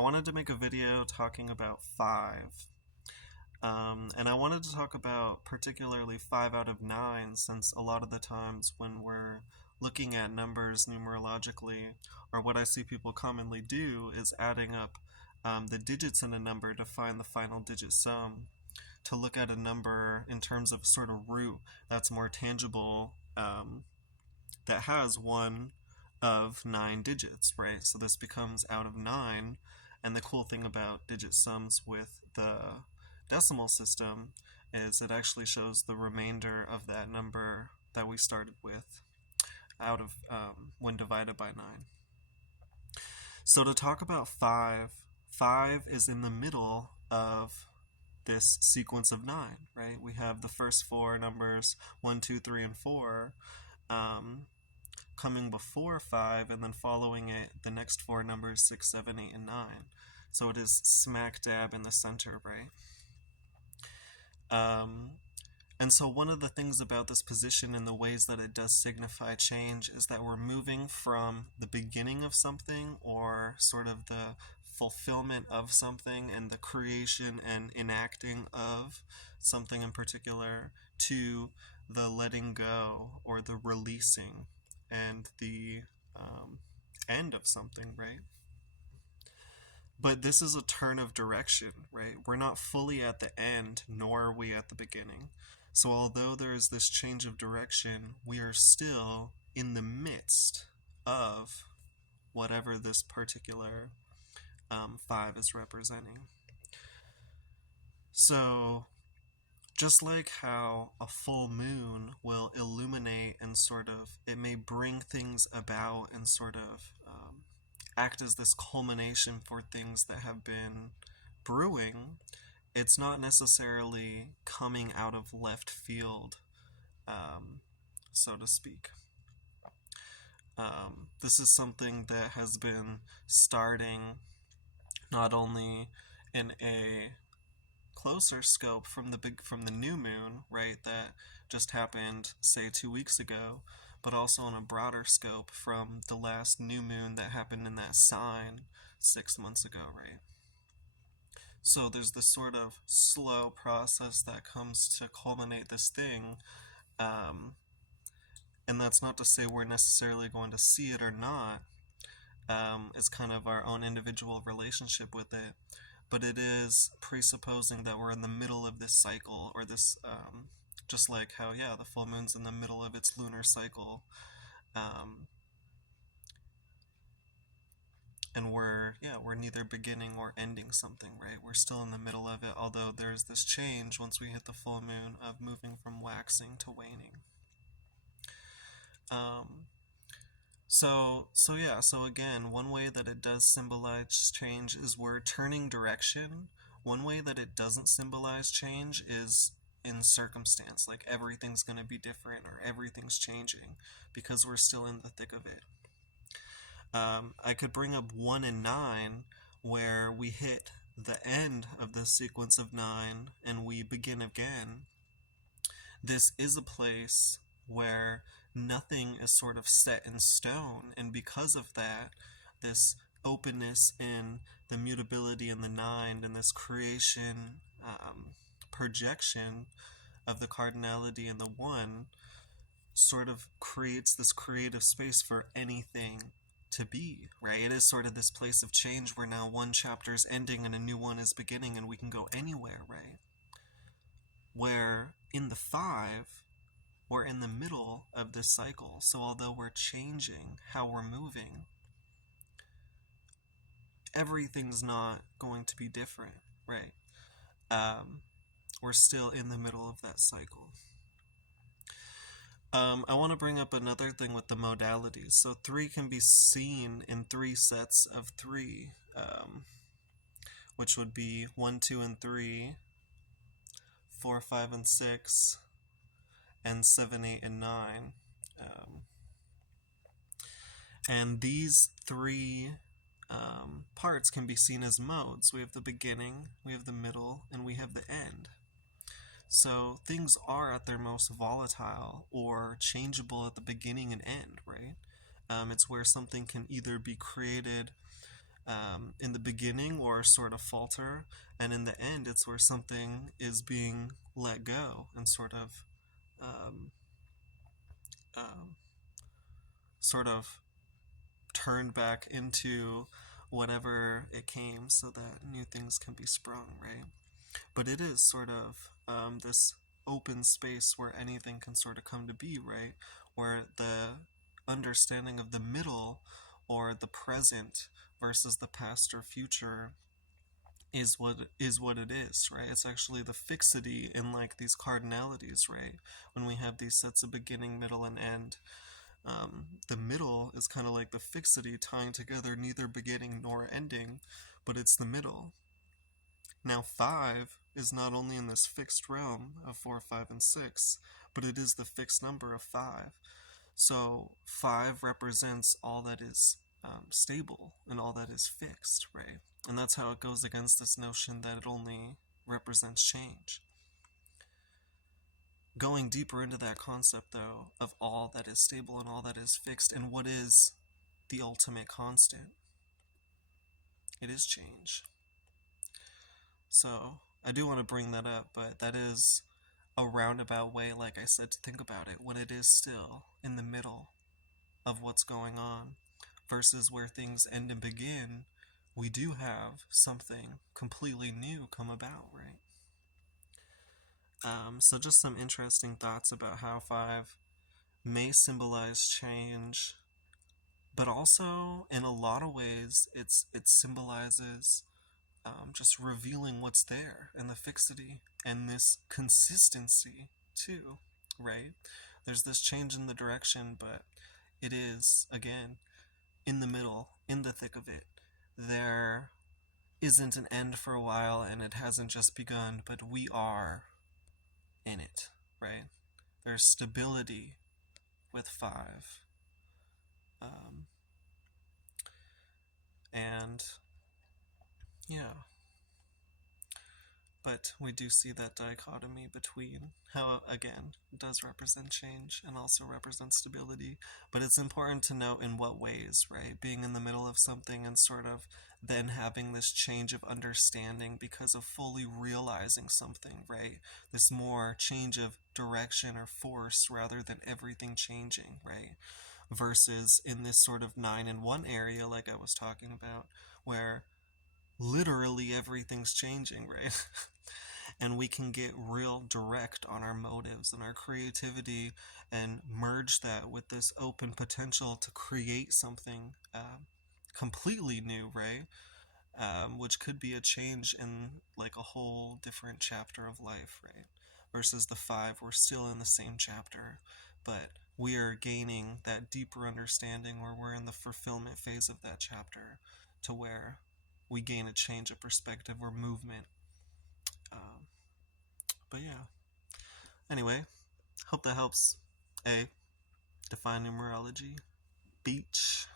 I wanted to make a video talking about 5. And I wanted to talk about particularly 5 out of 9, since a lot of the times when we're looking at numbers numerologically, or what I see people commonly do is adding up the digits in a number to find the final digit sum, to look at a number in terms of sort of root that's more tangible, that has one of 9 digits, right? So this becomes out of 9, and the cool thing about digit sums with the decimal system is it actually shows the remainder of that number that we started with out of when divided by 9. So to talk about 5, 5 is in the middle of this sequence of 9, right? We have the first 4 numbers, 1, 2, 3, and 4, coming before 5, and then following it, the next 4 numbers, 6, 7, 8, and 9. So it is smack dab in the center, right? And so one of the things about this position and the ways that it does signify change is that we're moving from the beginning of something, or sort of the fulfillment of something and the creation and enacting of something in particular, to the letting go or the releasing and the end of something, right? But this is a turn of direction, right? We're not fully at the end, nor are we at the beginning. So although there is this change of direction, we are still in the midst of whatever this particular 5 is representing. So just like how a full moon will illuminate and sort of, it may bring things about and sort of act as this culmination for things that have been brewing, it's not necessarily coming out of left field, so to speak. This is something that has been starting not only in a closer scope from the new moon, right, that just happened, say, 2 weeks ago, but also on a broader scope from the last new moon that happened in that sign 6 months ago, right? So there's this sort of slow process that comes to culminate this thing, and that's not to say we're necessarily going to see it or not. It's kind of our own individual relationship with it, but it is presupposing that we're in the middle of this cycle, or this, just like how, yeah, the full moon's in the middle of its lunar cycle, and we're neither beginning or ending something, right? We're still in the middle of it, although there's this change once we hit the full moon of moving from waxing to waning. So again, one way that it does symbolize change is we're turning direction. One way that it doesn't symbolize change is in circumstance, like everything's going to be different or everything's changing, because we're still in the thick of it. I could bring up 1 and 9, where we hit the end of the sequence of 9 and we begin again. This is a place where nothing is sort of set in stone, and because of that, this openness in the mutability in the 9 and this creation, projection of the cardinality in the 1 sort of creates this creative space for anything to be, right? It is sort of this place of change where now one chapter is ending and a new one is beginning, and we can go anywhere, right? Where in the 5, we're in the middle of this cycle. So although we're changing how we're moving, everything's not going to be different, right? We're still in the middle of that cycle. I want to bring up another thing with the modalities. So 3 can be seen in 3 sets of 3, which would be 1, 2, and 3, 4, 5, and 6, and 7, 8, and 9. And these 3 parts can be seen as modes. We have the beginning, we have the middle, and we have the end. So things are at their most volatile or changeable at the beginning and end, right? It's where something can either be created in the beginning or sort of falter, and in the end, it's where something is being let go and um, um, sort of turned back into whatever it came so that new things can be sprung, right? But it is sort of this open space where anything can sort of come to be, right? Where the understanding of the middle or the present versus the past or future is what it is, right? It's actually the fixity in like these cardinalities, right? When we have these sets of beginning, middle, and end, the middle is kind of like the fixity tying together neither beginning nor ending, but it's the middle. Now, 5 is not only in this fixed realm of 4, 5, and 6, but it is the fixed number of 5. So, 5 represents all that is stable and all that is fixed, right? And that's how it goes against this notion that it only represents change. Going deeper into that concept, though, of all that is stable and all that is fixed, and what is the ultimate constant, it is change. So, I do want to bring that up, but that is a roundabout way, like I said, to think about it when it is still in the middle of what's going on versus where things end and begin. We do have something completely new come about, right? So just some interesting thoughts about how 5 may symbolize change, but also in a lot of ways it symbolizes just revealing what's there and the fixity and this consistency too, right? There's this change in the direction, but it is, again, in the middle, in the thick of it. There isn't an end for a while, and it hasn't just begun, but we are in it, right? There's stability with 5. Um, and yeah, but we do see that dichotomy between how, again, it does represent change and also represents stability. But it's important to note in what ways, right? Being in the middle of something and sort of then having this change of understanding because of fully realizing something, right? This more change of direction or force rather than everything changing, right? Versus in this sort of 9 and 1 area, like I was talking about, where literally everything's changing, right? And we can get real direct on our motives and our creativity and merge that with this open potential to create something completely new, right? Which could be a change in like a whole different chapter of life, right? Versus the 5, we're still in the same chapter, but we are gaining that deeper understanding where we're in the fulfillment phase of that chapter to where we gain a change of perspective or movement. Um, but yeah. Anyway, hope that helps. A. Define numerology. Beach.